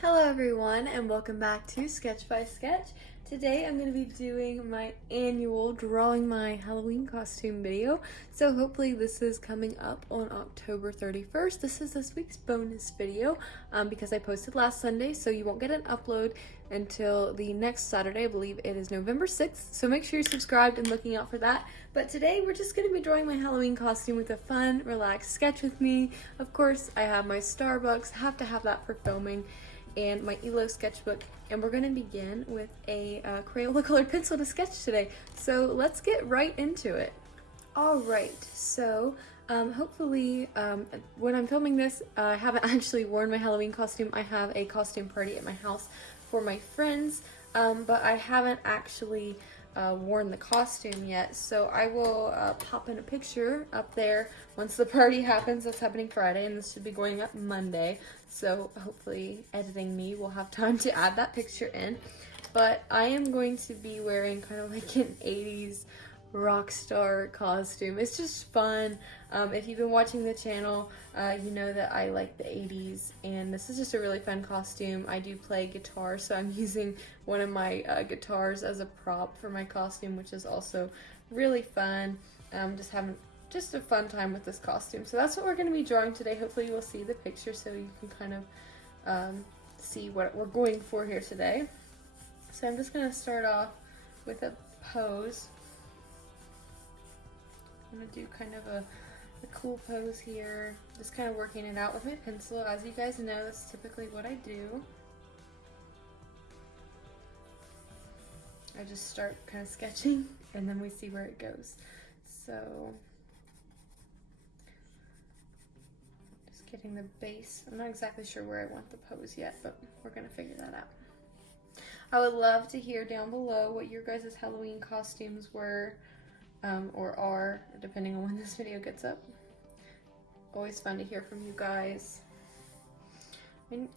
Hello everyone and welcome back to Sketch by Sketch. Today I'm going to be doing my annual drawing my Halloween costume video. So hopefully this is coming up on October 31st. This is this week's bonus video because I posted last Sunday, so you won't get an upload until the next Saturday. I believe it is November 6th. So make sure you're subscribed and looking out for that. But today we're just going to be drawing my Halloween costume with a fun, relaxed sketch with me. Of course, I have my Starbucks, have to have that for filming, and my ELO sketchbook, and we're going to begin with a Crayola colored pencil to sketch today. So let's get right into it. Alright, so hopefully when I'm filming this, I haven't actually worn my Halloween costume. I have a costume party at my house for my friends, but I haven't actually worn the costume yet, so I will pop in a picture up there once the party happens. That's happening Friday, and this should be going up Monday, so hopefully editing me will have time to add that picture in. But I am going to be wearing kind of like an 80s rock star costume. It's just fun. If you've been watching the channel, you know that I like the 80s, and this is just a really fun costume. I do play guitar, so I'm using one of my guitars as a prop for my costume, which is also really fun. Just having just a fun time with this costume. So that's what we're going to be drawing today. Hopefully you will see the picture so you can kind of see what we're going for here today. So I'm just going to start off with a pose. I'm going to do kind of a cool pose here, just kind of working it out with my pencil. As you guys know, that's typically what I do. I just start kind of sketching and then we see where it goes. So, just getting the base. I'm not exactly sure where I want the pose yet, but we're going to figure that out. I would love to hear down below what your guys' Halloween costumes were. Or are, depending on when this video gets up. Always fun to hear from you guys.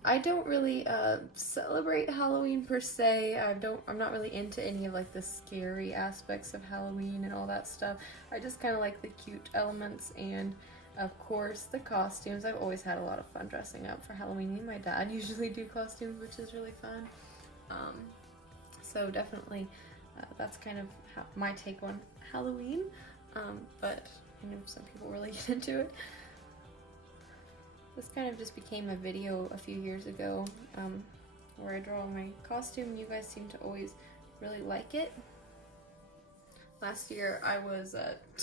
I don't really celebrate Halloween per se. I'm not really into any of like the scary aspects of Halloween and all that stuff. I just kind of like the cute elements and of course the costumes. I've always had a lot of fun dressing up for Halloween. Me and my dad usually do costumes, which is really fun. So definitely that's kind of my take on Halloween, but I know some people really get into it. This kind of just became a video a few years ago where I draw my costume. You guys seem to always really like it. Last year I was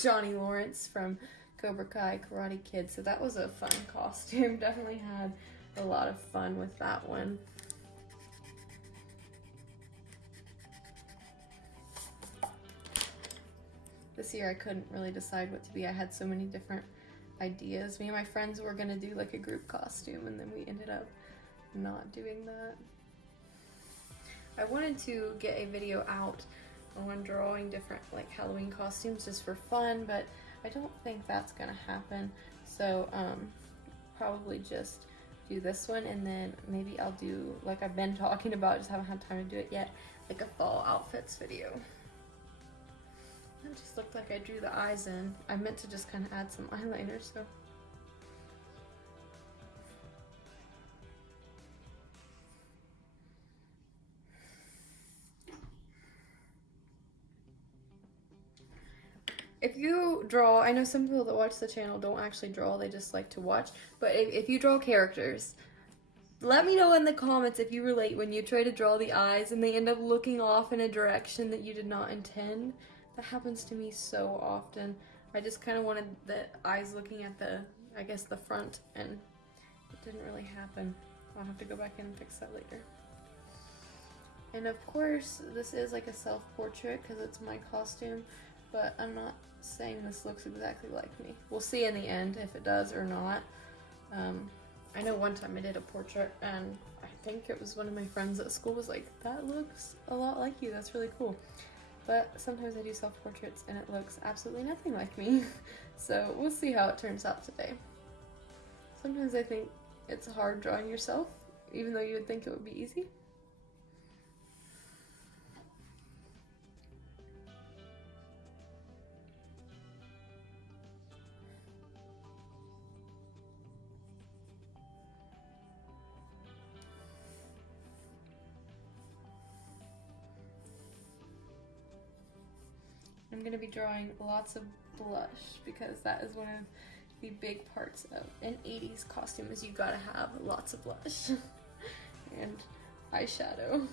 Johnny Lawrence from Cobra Kai Karate Kid, so that was a fun costume. Definitely had a lot of fun with that one. This year I couldn't really decide what to be. I had so many different ideas. Me and my friends were gonna do like a group costume, and then we ended up not doing that. I wanted to get a video out on drawing different like Halloween costumes just for fun, but I don't think that's gonna happen. So probably just do this one, and then maybe I'll do, like I've been talking about, just haven't had time to do it yet, like a fall outfits video. It just looked like I drew the eyes in. I meant to just kind of add some eyeliner, so. If you draw, I know some people that watch the channel don't actually draw, they just like to watch, but if you draw characters, let me know in the comments if you relate when you try to draw the eyes and they end up looking off in a direction that you did not intend. That happens to me so often. I just kind of wanted the eyes looking at the, I guess, the front, and it didn't really happen. I'll have to go back in and fix that later. And of course, this is like a self-portrait because it's my costume, but I'm not saying this looks exactly like me. We'll see in the end if it does or not. I know one time I did a portrait, and I think it was one of my friends at school was like, that looks a lot like you, that's really cool. But sometimes I do self-portraits and it looks absolutely nothing like me. So we'll see how it turns out today. Sometimes I think it's hard drawing yourself, even though you would think it would be easy. I'm going to be drawing lots of blush because that is one of the big parts of an 80s costume is you gotta have lots of blush and eyeshadow.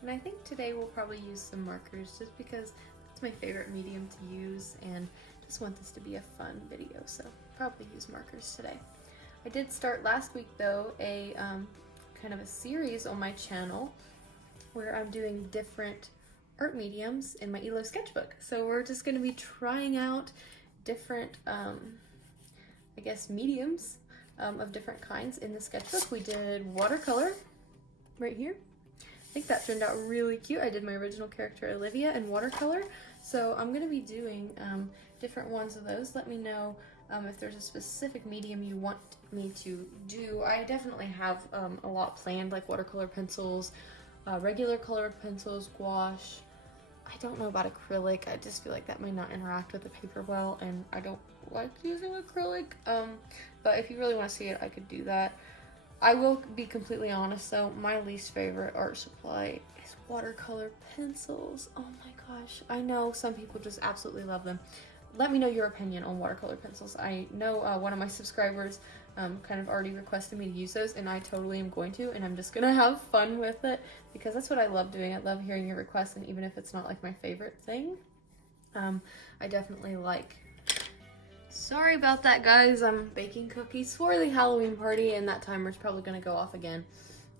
And I think today we'll probably use some markers just because it's my favorite medium to use and just want this to be a fun video, so probably use markers today. I did start last week though a kind of a series on my channel where I'm doing different art mediums in my ELO sketchbook. So we're just going to be trying out different, I guess, mediums of different kinds in the sketchbook. We did watercolor right here. I think that turned out really cute. I did my original character Olivia in watercolor. So I'm going to be doing different ones of those. Let me know if there's a specific medium you want me to do. I definitely have a lot planned, like watercolor pencils, regular colored pencils, gouache. I don't know about acrylic. I just feel like that might not interact with the paper well, and I don't like using acrylic. But if you really want to see it, I could do that. I will be completely honest though, my least favorite art supply is watercolor pencils. Oh my gosh. I know some people just absolutely love them. Let me know your opinion on watercolor pencils. I know one of my subscribers kind of already requested me to use those, and I totally am going to, and I'm just gonna have fun with it because that's what I love doing. I love hearing your requests, and even if it's not like my favorite thing, I definitely like. Sorry about that, guys. I'm baking cookies for the Halloween party, and that timer's probably gonna go off again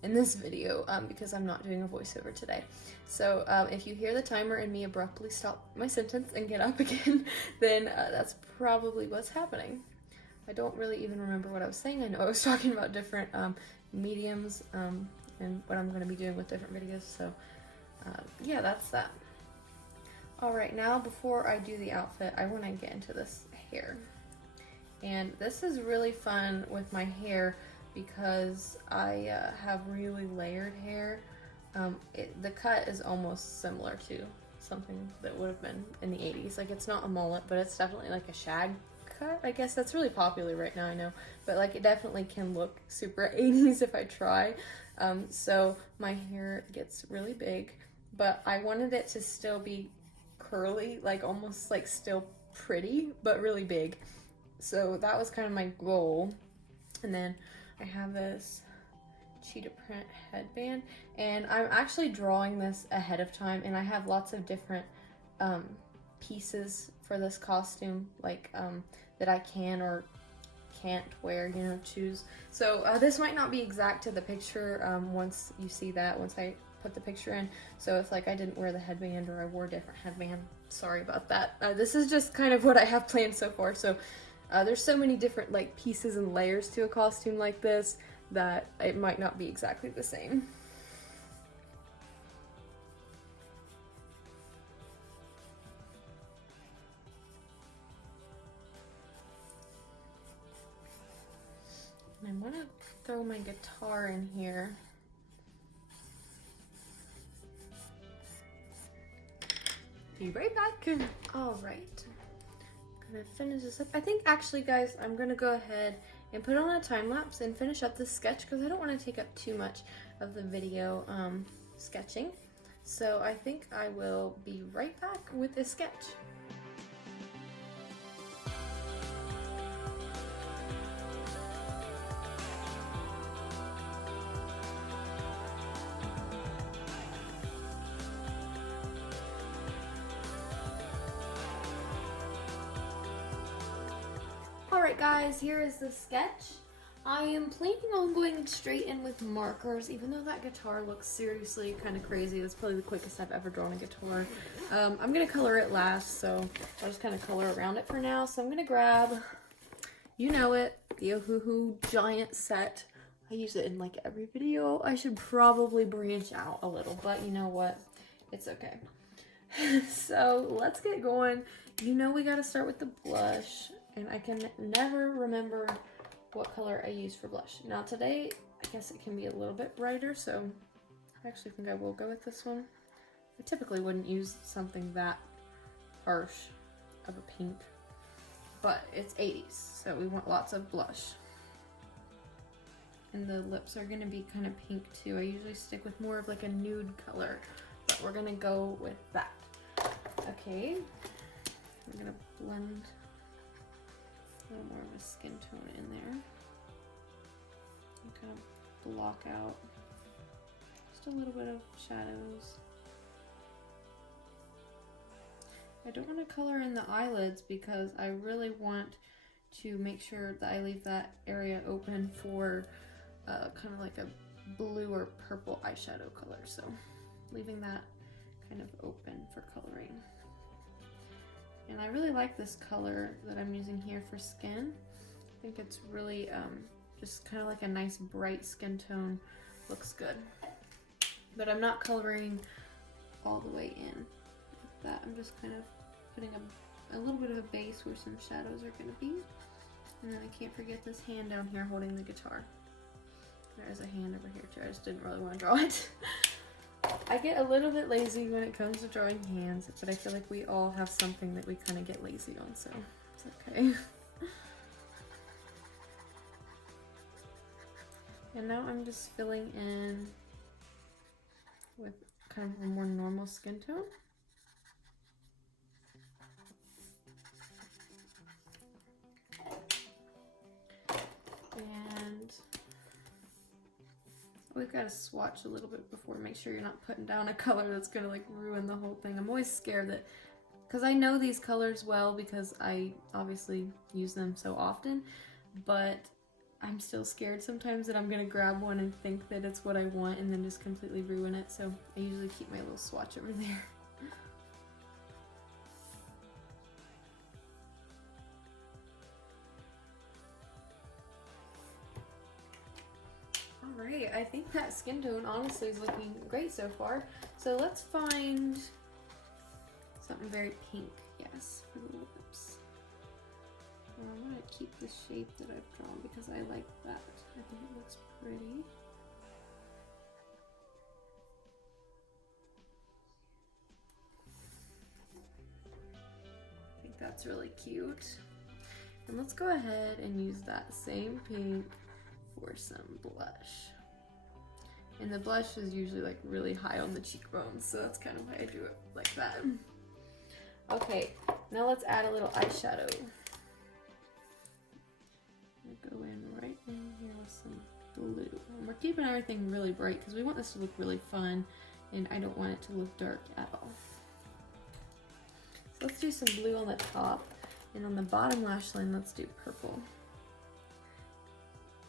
in this video because I'm not doing a voiceover today. So if you hear the timer and me abruptly stop my sentence and get up again, then that's probably what's happening. I don't really even remember what I was saying. I know I was talking about different mediums and what I'm going to be doing with different videos. So yeah, that's that. Alright, now before I do the outfit, I want to get into this hair. And this is really fun with my hair because I have really layered hair. The cut is almost similar to something that would have been in the 80s. Like, it's not a mullet, but it's definitely like a shag cut. I guess that's really popular right now, I know. But like, it definitely can look super 80s if I try. So my hair gets really big, but I wanted it to still be curly, like almost like still pretty, but really big. So that was kind of my goal. And then I have this cheetah print headband, and I'm actually drawing this ahead of time, and I have lots of different pieces for this costume, like that I can or can't wear, you know, choose. So this might not be exact to the picture once you see that, once I put the picture in. So if like I didn't wear the headband or I wore a different headband, sorry about that. This is just kind of what I have planned so far. So there's so many different like pieces and layers to a costume like this that it might not be exactly the same. And I want to throw my guitar in here. Be right back. All right, I'm gonna finish this up. I think actually, guys, I'm gonna go ahead and put on a time lapse and finish up this sketch because I don't want to take up too much of the video sketching. So I think I will be right back with this sketch. Alright guys, here is the sketch. I am planning on going straight in with markers, even though that guitar looks seriously kind of crazy. That's probably the quickest I've ever drawn a guitar. I'm going to color it last, so I'll just kind of color around it for now. So I'm going to grab, you know it, the Ohuhu giant set. I use it in like every video. I should probably branch out a little, but you know what? It's okay. So let's get going. You know we got to start with the blush. And I can never remember what color I use for blush. Now today, I guess it can be a little bit brighter, so I actually think I will go with this one. I typically wouldn't use something that harsh of a pink, but it's 80s, so we want lots of blush. And the lips are gonna be kind of pink too. I usually stick with more of like a nude color, but we're gonna go with that. Okay, I'm gonna blend a little more of a skin tone in there. And kind of block out just a little bit of shadows. I don't want to color in the eyelids because I really want to make sure that I leave that area open for kind of like a blue or purple eyeshadow color. So leaving that kind of open for coloring. And I really like this color that I'm using here for skin. I think it's really just kind of like a nice bright skin tone. Looks good. But I'm not coloring all the way in like that. I'm just kind of putting a little bit of a base where some shadows are going to be. And then I can't forget this hand down here holding the guitar. There's a hand over here too. I just didn't really want to draw it. I get a little bit lazy when it comes to drawing hands, but I feel like we all have something that we kind of get lazy on, so it's okay. And now I'm just filling in with kind of a more normal skin tone. And we've got to swatch a little bit before, make sure you're not putting down a color that's gonna like ruin the whole thing. I'm always scared that, because I know these colors well because I obviously use them so often, but I'm still scared sometimes that I'm gonna grab one and think that it's what I want and then just completely ruin it. So I usually keep my little swatch over there. Alright, I think that skin tone honestly is looking great so far. So let's find something very pink, yes, for the lips. I'm going to keep the shape that I've drawn because I like that. I think it looks pretty. I think that's really cute. And let's go ahead and use that same pink for some blush. And the blush is usually like really high on the cheekbones, so that's kind of why I do it like that. Okay, now let's add a little eyeshadow. Go in right in here with some blue. And we're keeping everything really bright because we want this to look really fun and I don't want it to look dark at all. So let's do some blue on the top, and on the bottom lash line let's do purple.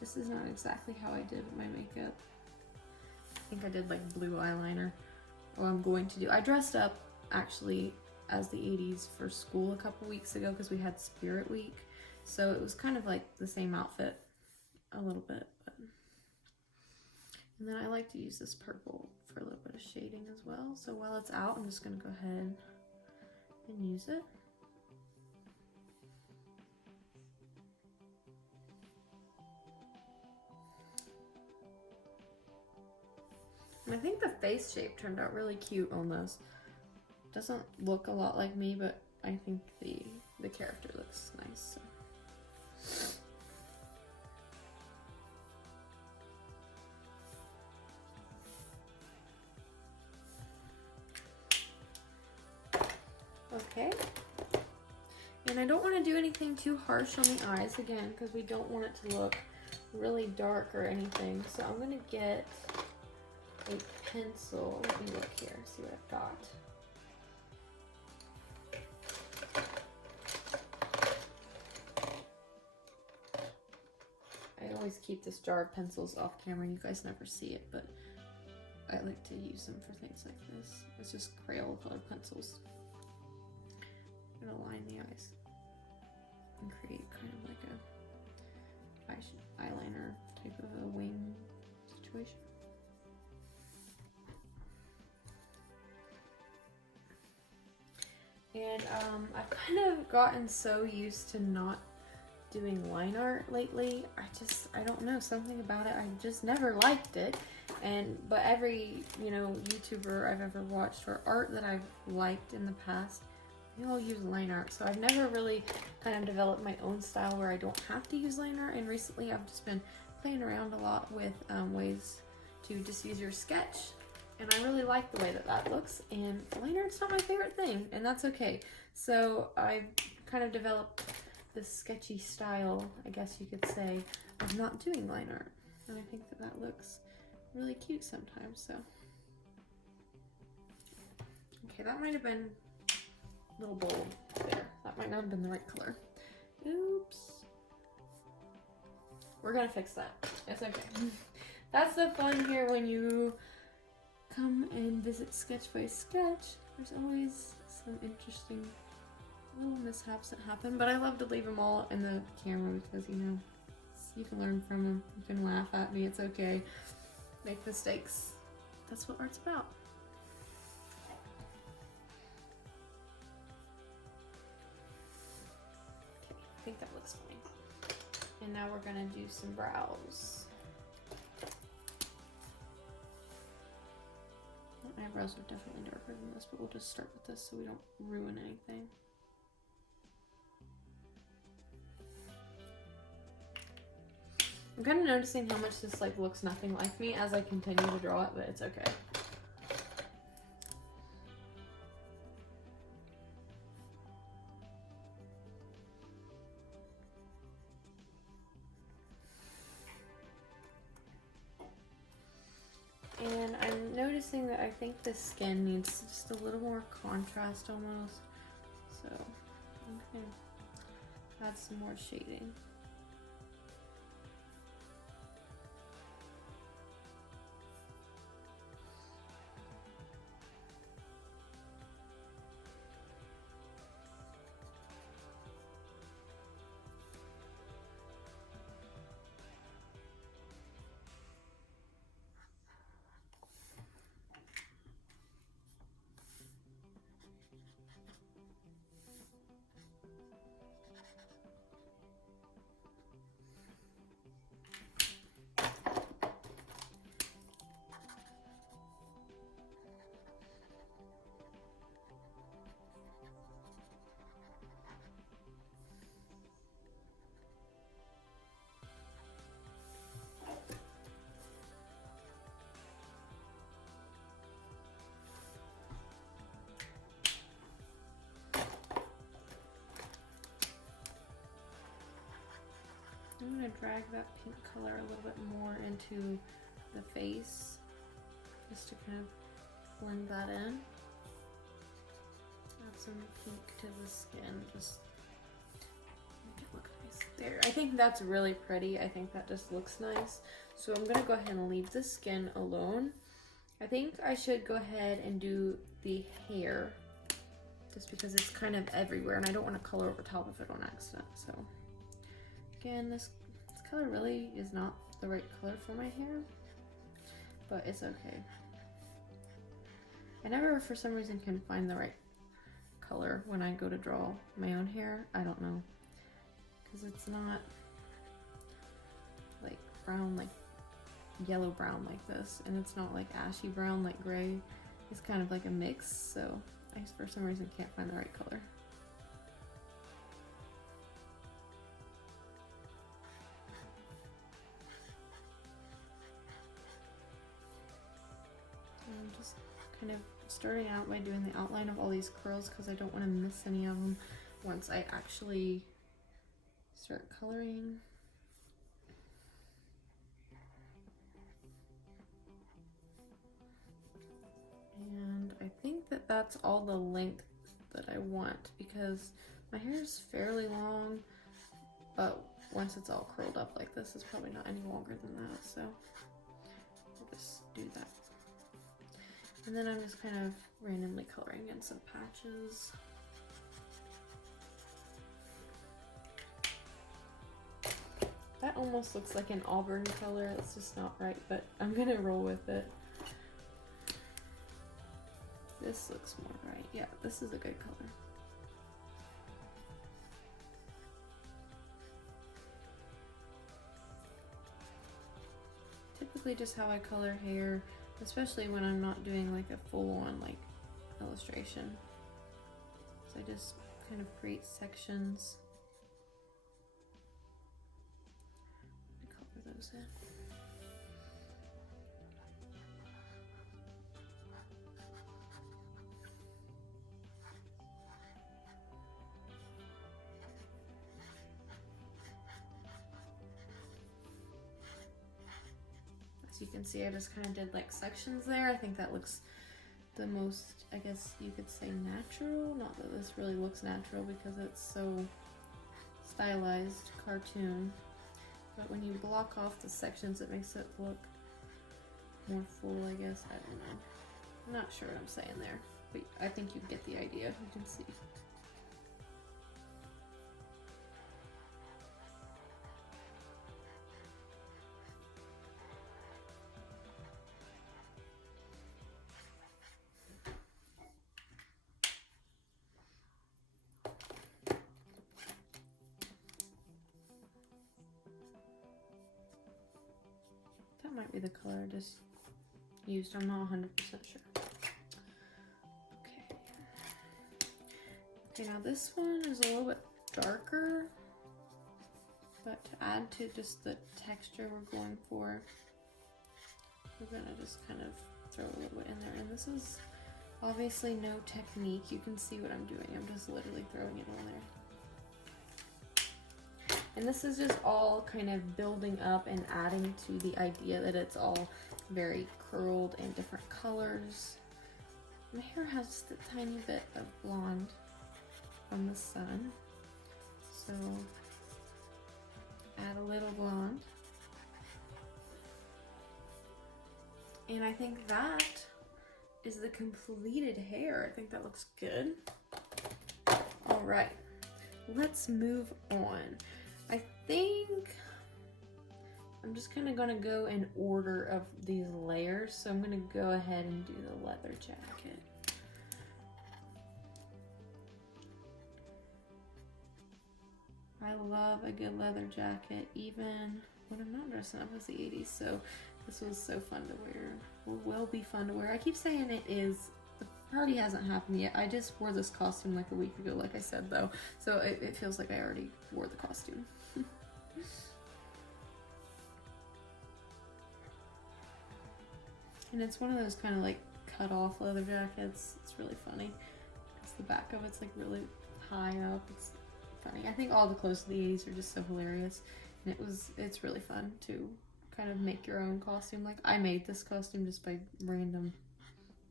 This is not exactly how I did my makeup. I think I did like blue eyeliner. Or I'm going to do. I dressed up actually as the 80s for school a couple weeks ago because we had Spirit Week. So it was kind of like the same outfit a little bit. But. And then I like to use this purple for a little bit of shading as well. So while it's out, I'm just going to go ahead and use it. And I think the face shape turned out really cute on this. Doesn't look a lot like me, but I think the character looks nice. So. Okay. And I don't want to do anything too harsh on the eyes again because we don't want it to look really dark or anything. So I'm going to get a pencil. Let me look here, see what I've got. I always keep this jar of pencils off camera and you guys never see it, but I like to use them for things like this. It's just Crayola colored pencils. I'm gonna line the eyes and create kind of like a eyeliner type of a wing situation. And I've kind of gotten so used to not doing line art lately. I don't know, something about it. I just never liked it. But every, YouTuber I've ever watched or art that I've liked in the past, they all use line art. So I've never really kind of developed my own style where I don't have to use line art. And recently I've just been playing around a lot with ways to just use your sketch, and I really like the way that that looks, and line art's not my favorite thing, and that's okay. So I've kind of developed this sketchy style, I guess you could say, of not doing line art, and I think that that looks really cute sometimes. So okay, that might have been a little bold there. That might not have been the right color. Oops. We're gonna fix that. It's okay. That's the fun here when you come and visit Sketch by Sketch. There's always some interesting little mishaps that happen, but I love to leave them all in the camera because, you know, you can learn from them. You can laugh at me. It's okay. Make mistakes. That's what art's about. Okay, I think that looks fine. And now we're gonna do some brows. My eyebrows are definitely darker than this, but we'll just start with this so we don't ruin anything. I'm kind of noticing how much this like looks nothing like me as I continue to draw it, but it's okay. And I'm noticing that I think the skin needs just a little more contrast almost. So I'm gonna add some more shading. I'm going to drag that pink color a little bit more into the face, just to kind of blend that in. Add some pink to the skin, just make it look nice. There, I think that's really pretty. I think that just looks nice. So I'm going to go ahead and leave the skin alone. I think I should go ahead and do the hair, just because it's kind of everywhere and I don't want to color over top of it on accident. So again, this color really is not the right color for my hair, but it's okay. I never, for some reason, can find the right color when I go to draw my own hair. I don't know, because it's not like brown, like yellow brown like this, and it's not like ashy brown like gray. It's kind of like a mix, so I, for some reason, can't find the right color. I'm just kind of starting out by doing the outline of all these curls because I don't want to miss any of them once I actually start coloring. And I think that that's all the length that I want because my hair is fairly long, but once it's all curled up like this, it's probably not any longer than that, so I'll just do that. And then I'm just kind of randomly coloring in some patches. That almost looks like an auburn color. It's just not right, but I'm gonna roll with it. This looks more right. Yeah, this is a good color. Typically just how I color hair, especially when I'm not doing like a full-on like illustration. So I just kind of create sections. I color goes in. As you can see, I just kind of did like sections there. I think that looks the most, I guess you could say, natural. Not that this really looks natural because it's so stylized cartoon, but when you block off the sections it makes it look more full, I guess. I don't know. I'm not sure what I'm saying there, but I think you get the idea. You can see. That might be the color I just used. I'm not 100% sure. Okay. Okay, now this one is a little bit darker, but to add to just the texture we're going for, we're gonna just kind of throw a little bit in there. And this is obviously no technique. You can see what I'm doing. I'm just literally throwing it in there. And this is just all kind of building up and adding to the idea that it's all very curled and different colors. My hair has just a tiny bit of blonde from the sun, so add a little blonde. And I think that is the completed hair. I think that looks good. All right, let's move on. I think I'm just kind of gonna go in order of these layers. So I'm gonna go ahead and do the leather jacket. I love a good leather jacket, even when I'm not dressing up as the 80s. So this was so fun to wear, or will be fun to wear. I keep saying it is. The party hasn't happened yet. I just wore this costume like a week ago, like I said though. So it feels like I already wore the costume. And it's one of those kind of like cut off leather jackets. It's really funny because the back of it's like really high up. It's funny. I think all the clothes of the 80s are just so hilarious, and it's really fun to kind of make your own costume. Like I made this costume just by random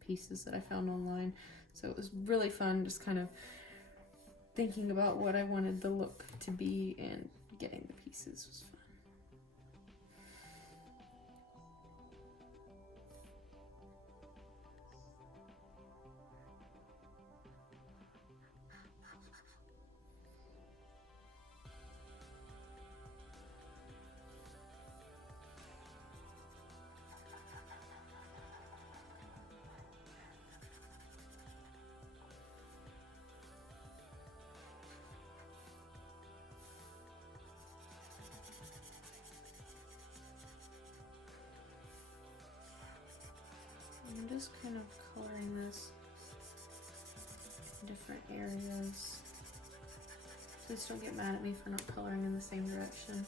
pieces that I found online, so it was really fun just kind of thinking about what I wanted the look to be and getting the pieces was fun. I'm just kind of coloring this in different areas. Please don't get mad at me for not coloring in the same direction.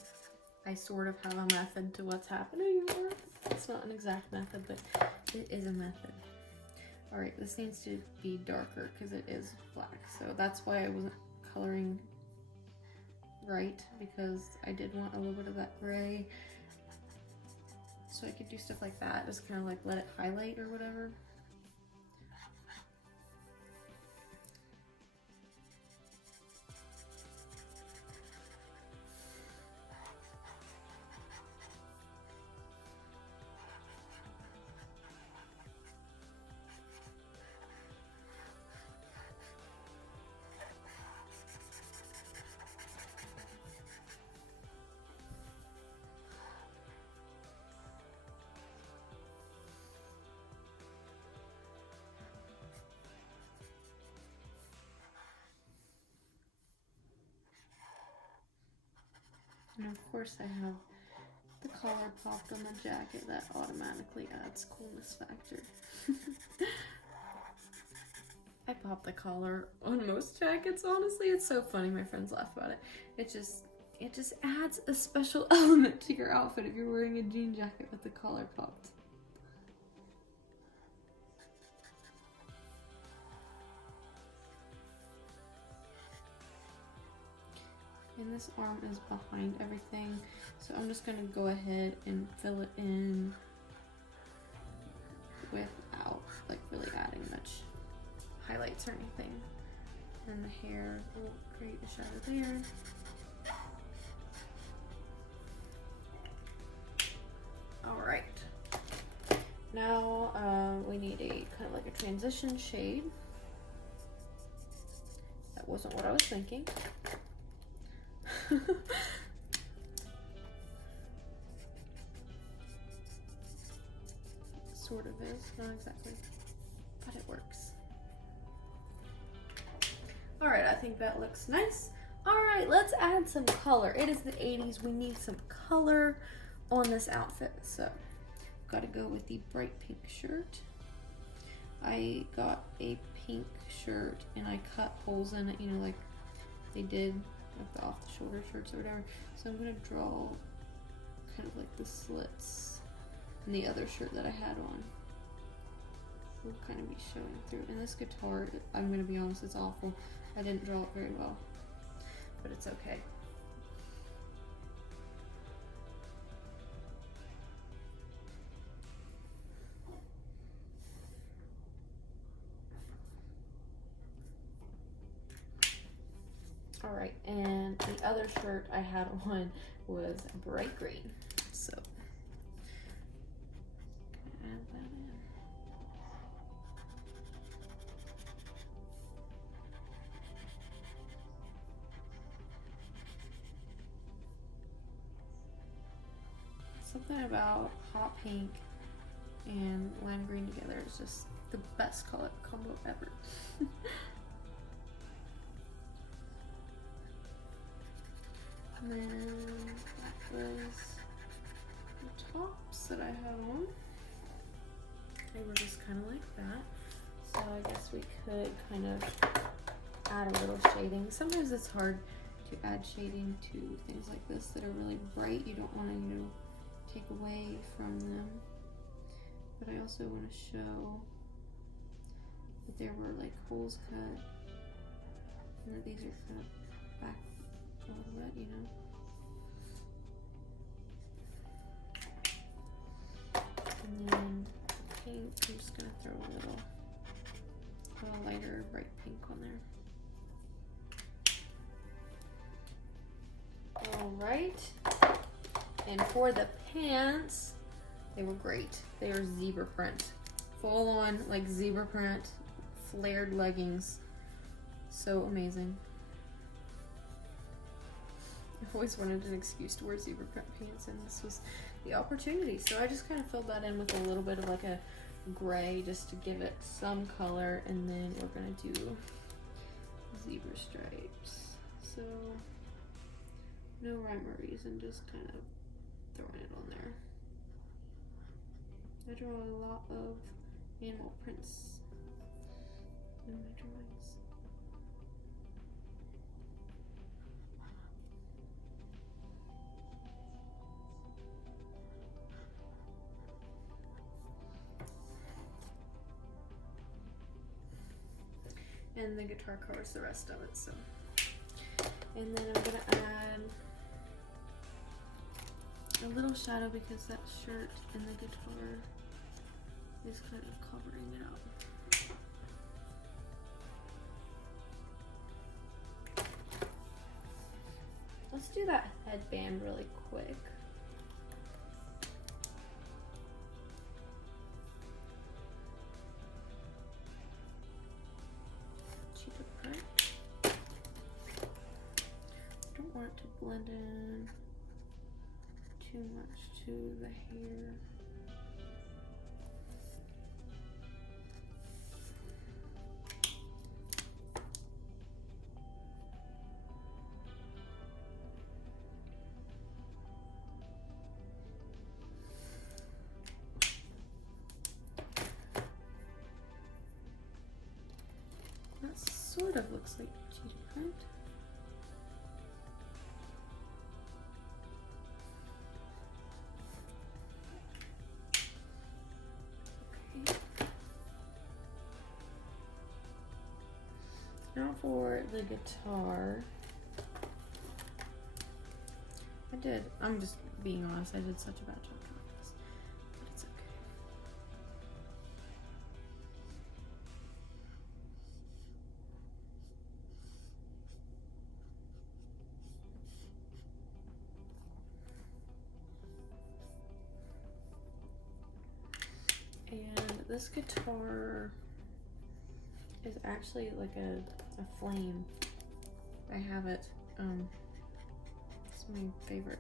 I sort of have a method to what's happening. It's not an exact method, but it is a method. All right, this needs to be darker because it is black. So that's why I wasn't coloring right, because I did want a little bit of that gray. So I could do stuff like that, just kind of like let it highlight or whatever. And of course I have the collar popped on the jacket. That automatically adds coolness factor. I pop the collar on most jackets, honestly. It's so funny, my friends laugh about it. It just it just adds a special element to your outfit if you're wearing a jean jacket with the collar popped. And this arm is behind everything, so I'm just gonna go ahead and fill it in without like really adding much highlights or anything. And the hair will create a shadow there. All right. Now we need a kind of like a transition shade. That wasn't what I was thinking. Sort of is, not exactly, but it works. All right, I think that looks nice. All right, let's add some color. It is the 80s, we need some color on this outfit. So, gotta go with the bright pink shirt. I got a pink shirt and I cut holes in it, you know, like they did like the off the shoulder shirts or whatever. So I'm gonna draw kind of like the slits in the other shirt that I had on. Will kind of be showing through. And this guitar, I'm gonna be honest, it's awful. I didn't draw it very well, but it's okay. All right, and the other shirt I had on was bright green, so add that in. Something about hot pink and lime green together is just the best color combo ever. And then that was the tops that I had on. They were just kind of like that. So I guess we could kind of add a little shading. Sometimes it's hard to add shading to things like this that are really bright. You don't want to, you know, take away from them. But I also want to show that there were like holes cut and that these are kind of back a little bit, you know. And then pink, I'm just gonna throw a little lighter bright pink on there. All right, and for the pants, they were great. They are zebra print, full on like zebra print, flared leggings. So amazing. I've always wanted an excuse to wear zebra print pants, and this was the opportunity. So I just kind of filled that in with a little bit of like a gray just to give it some color, and then we're gonna do zebra stripes. So no rhyme or reason, just kind of throwing it on there. I draw a lot of animal prints in my drawings. And the guitar covers the rest of it, so. And then I'm gonna add a little shadow because that shirt and the guitar is kind of covering it up. Let's do that headband really quick. Want it to blend in too much to the hair. That sort of looks like cheetah print. Now for the guitar. I'm just being honest, I did such a bad job drawing this, but it's okay. And this guitar is actually like a flame. I have it, it's my favorite,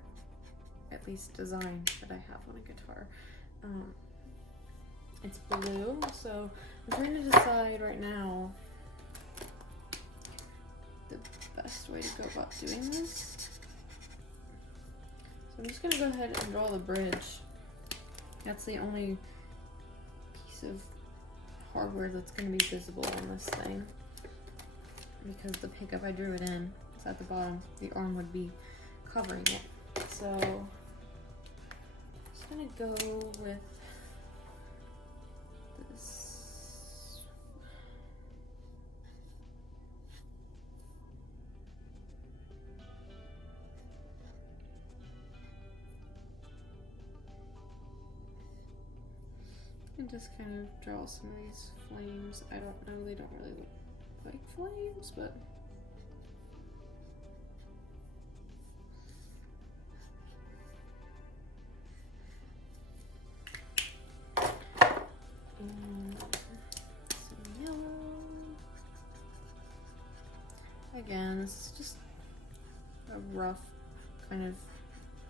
at least design that I have on a guitar. It's blue, so I'm trying to decide right now the best way to go about doing this. So I'm just gonna go ahead and draw the bridge. That's the only piece of hardware that's gonna be visible on this thing, because the pickup I drew it in is at the bottom. The arm would be covering it. So I'm just gonna go with this. And just kind of draw some of these flames. I don't know, they don't really look like flames, but and some yellow. Again, this is just a rough kind of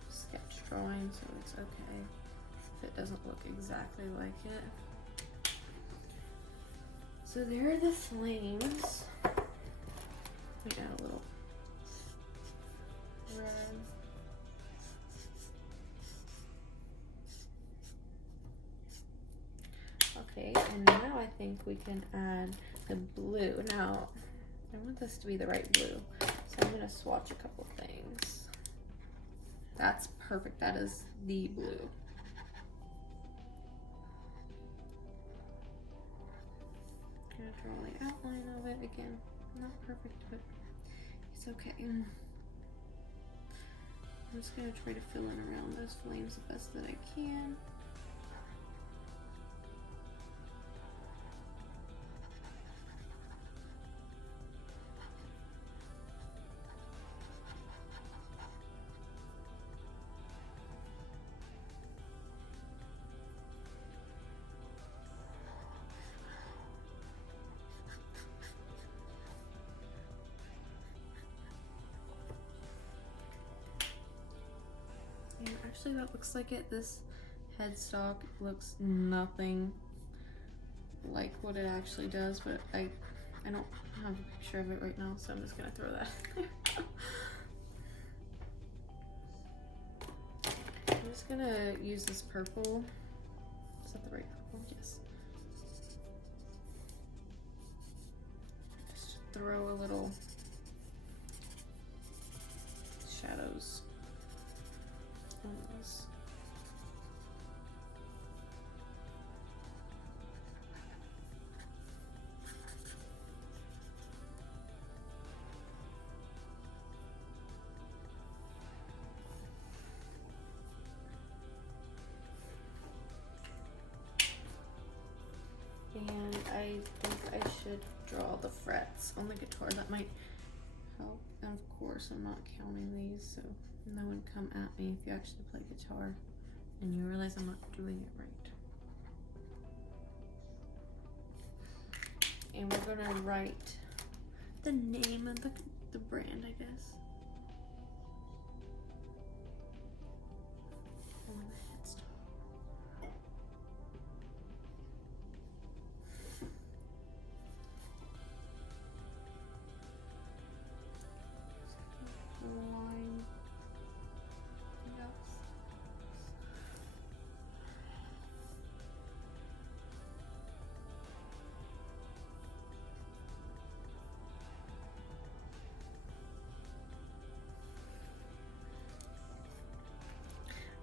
sketch drawing, so it's okay if it doesn't look exactly like it. So there are the flames. We got a little red. Okay, and now I think we can add the blue. Now, I want this to be the right blue, so I'm gonna swatch a couple things. That's perfect, that is the blue. Gonna draw the outline of it again. Not perfect, but it's okay. I'm just gonna try to fill in around those flames the best that I can. Actually, that looks like it. This headstock looks nothing like what it actually does, but I don't have a picture of it right now, so I'm just gonna throw that in there. I'm just gonna use this purple. Is that the right purple? Yes. Just throw a little shadows on this. And I think I should draw the frets on the guitar. That might help. And of course, I'm not counting these, so no one come at me if you actually play guitar and you realize I'm not doing it right. And we're gonna write the name of the brand, I guess. On the headstock. Line. Yes.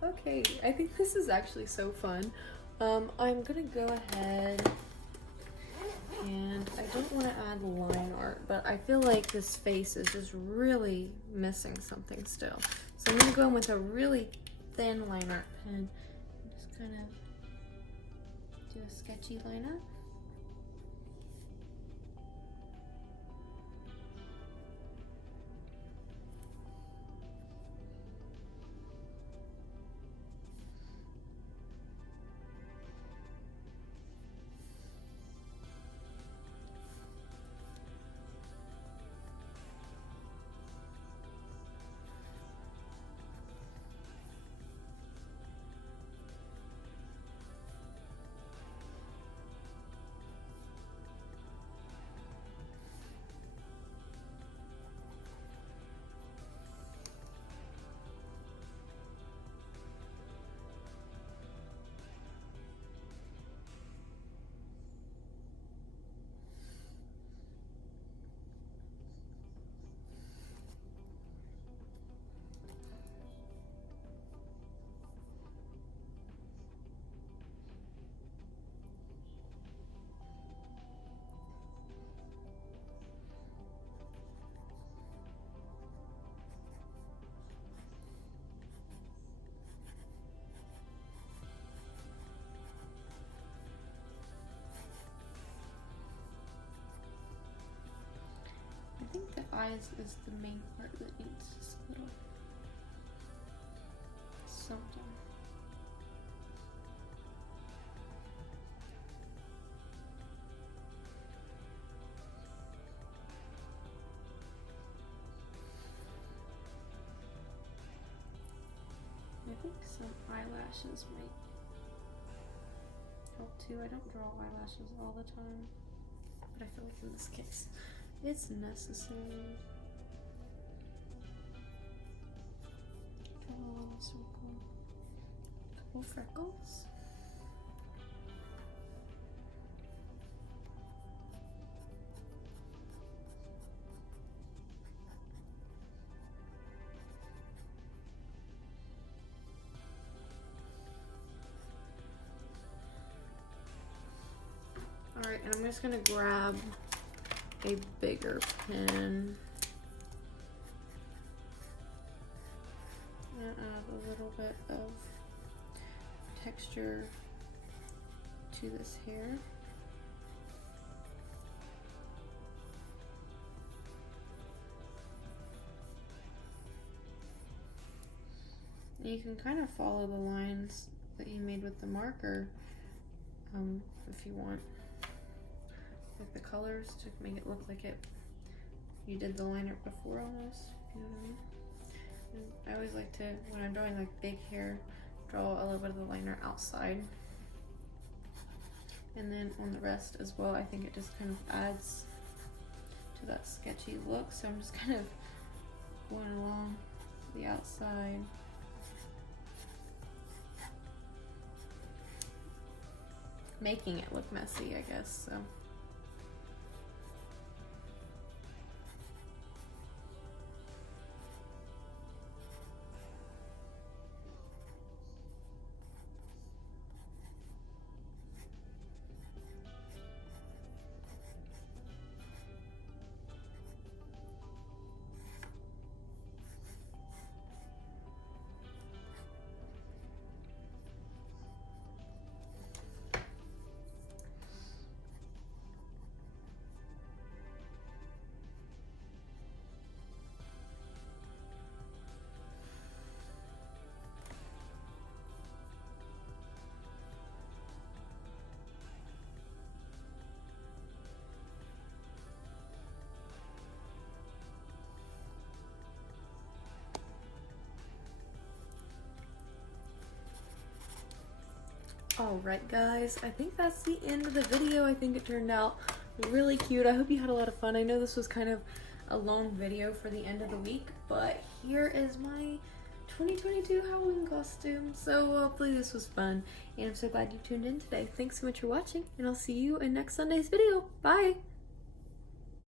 Okay, I think this is actually so fun. I'm gonna go ahead And I don't want to add line art, but I feel like this face is just really missing something still. So I'm going to go in with a really thin line art pen and just kind of do a sketchy lineup. I think the eyes is the main part that needs just a little something. I think some eyelashes might help too. I don't draw eyelashes all the time, but I feel like in this case it's necessary. Draw a little circle, a couple freckles. All right, and I'm just gonna grab a bigger pen and add a little bit of texture to this hair. And you can kind of follow the lines that you made with the marker if you want. Like the colors to make it look like you did the liner before almost, you know what I mean? And I always like to, when I'm drawing like big hair, draw a little bit of the liner outside. And then on the rest as well, I think it just kind of adds to that sketchy look. So I'm just kind of going along the outside. Making it look messy, I guess, so. Alright guys, I think that's the end of the video. I think it turned out really cute. I hope you had a lot of fun. I know this was kind of a long video for the end of the week, but here is my 2022 Halloween costume. So hopefully this was fun, and I'm so glad you tuned in today. Thanks so much for watching, and I'll see you in next Sunday's video. Bye!